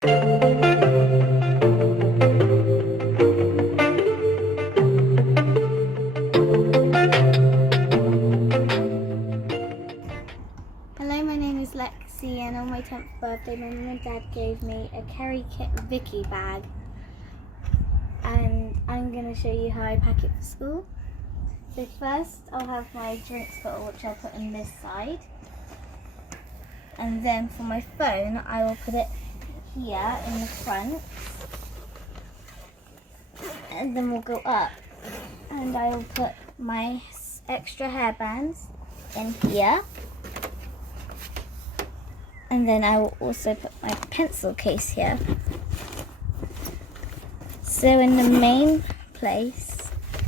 Hello, my name is Lexi, and on my 10th birthday my mum and dad gave me a KeriKit Vicki bag, and I'm going to show you how I pack it for school. So first I'll have my drinks bottle, which I'll put in this side, and then for my phone I will put it here in the front, and then we'll go up and I will put my extra hairbands in here. And then I will also put my pencil case here. So in the main place,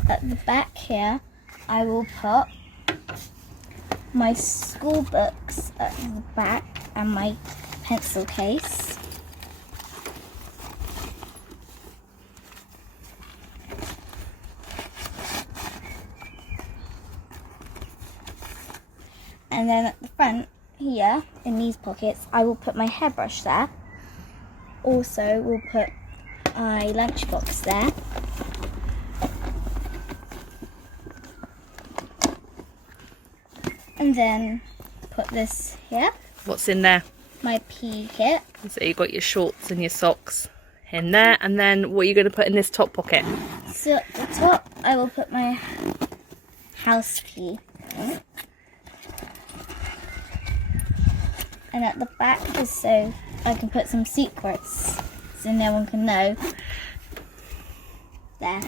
at the back here, I will put my school books at the back and my pencil case. And then at the front, here in these pockets I will put my hairbrush there. Also we'll put my lunchbox there. And then put this here. What's in there? My PE kit. So you've got your shorts and your socks in there, and then what are you going to put in this top pocket? So at the top I will put my house key. And at the back, just so I can put some secrets so no one can know. There.